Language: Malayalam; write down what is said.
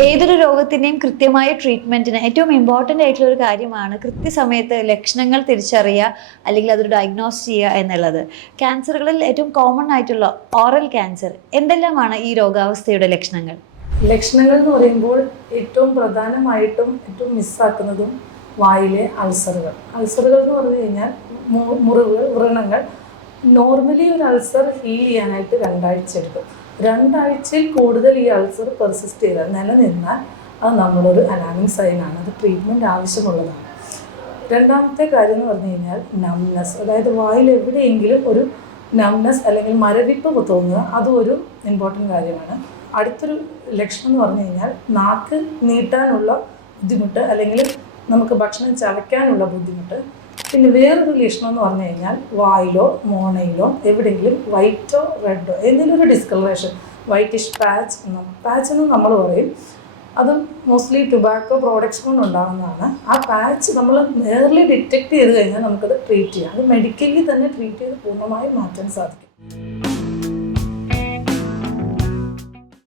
ഏതൊരു രോഗത്തിൻ്റെയും കൃത്യമായ ട്രീറ്റ്മെൻറ്റിന് ഏറ്റവും ഇമ്പോർട്ടൻ്റ് ആയിട്ടുള്ള ഒരു കാര്യമാണ് കൃത്യസമയത്ത് ലക്ഷണങ്ങൾ തിരിച്ചറിയുക അല്ലെങ്കിൽ അതൊരു ഡയഗ്നോസ് ചെയ്യുക എന്നുള്ളത്. ക്യാൻസറുകളിൽ ഏറ്റവും കോമൺ ആയിട്ടുള്ള ഓറൽ ക്യാൻസർ എന്തെല്ലാമാണ് ഈ രോഗാവസ്ഥയുടെ ലക്ഷണങ്ങൾ? ലക്ഷണങ്ങൾ എന്ന് പറയുമ്പോൾ ഏറ്റവും പ്രധാനമായിട്ടും ഏറ്റവും മിസ്സാക്കുന്നതും വായിലെ അൾസറുകൾ. അൾസറുകൾ എന്ന് പറഞ്ഞു കഴിഞ്ഞാൽ മുറിവുകൾ, വ്രണങ്ങൾ. നോർമലി ഒരു അൾസർ ഹീൽ ചെയ്യാനായിട്ട് 2 ആഴ്ച എടുക്കും. 2 ആഴ്ചയിൽ കൂടുതൽ ഈ അൾസർ പെർസിസ്റ്റ് ചെയ്താൽ, നിലനിന്നാൽ അത് നമ്മളൊരു അലാമിങ് സൈനാണ്. അത് ട്രീറ്റ്മെൻറ്റ് ആവശ്യമുള്ളതാണ്. രണ്ടാമത്തെ കാര്യം എന്ന് പറഞ്ഞു കഴിഞ്ഞാൽ നംനെസ്, അതായത് വായിൽ എവിടെയെങ്കിലും ഒരു നംനെസ് അല്ലെങ്കിൽ മരവിപ്പ് തോന്നുക, അതും ഒരു ഇമ്പോർട്ടൻ്റ് കാര്യമാണ്. അടുത്തൊരു ലക്ഷണം എന്ന് പറഞ്ഞു കഴിഞ്ഞാൽ നാക്ക് നീട്ടാനുള്ള ബുദ്ധിമുട്ട് അല്ലെങ്കിൽ നമുക്ക് ഭക്ഷണം ചവയ്ക്കാനുള്ള ബുദ്ധിമുട്ട്. പിന്നെ വേറൊരു ലക്ഷണം എന്ന് പറഞ്ഞു കഴിഞ്ഞാൽ വായിലോ മോണയിലോ എവിടെയെങ്കിലും വൈറ്റോ റെഡോ എന്തെങ്കിലും ഒരു ഡിസ്കളറേഷൻ, വൈറ്റിഷ് പാച്ച് എന്ന് നമ്മൾ പറയും. അത് മോസ്റ്റ്ലി ടുബാക്കോ പ്രോഡക്ട്സ് കൊണ്ടുണ്ടാകുന്നതാണ്. ആ പാച്ച് നമ്മൾ നേർലി ഡിറ്റക്ട് ചെയ്ത് കഴിഞ്ഞാൽ നമുക്കത് ട്രീറ്റ് ചെയ്യാം. അത് മെഡിക്കലി തന്നെ ട്രീറ്റ് ചെയ്ത് പൂർണ്ണമായും മാറ്റാൻ സാധിക്കും.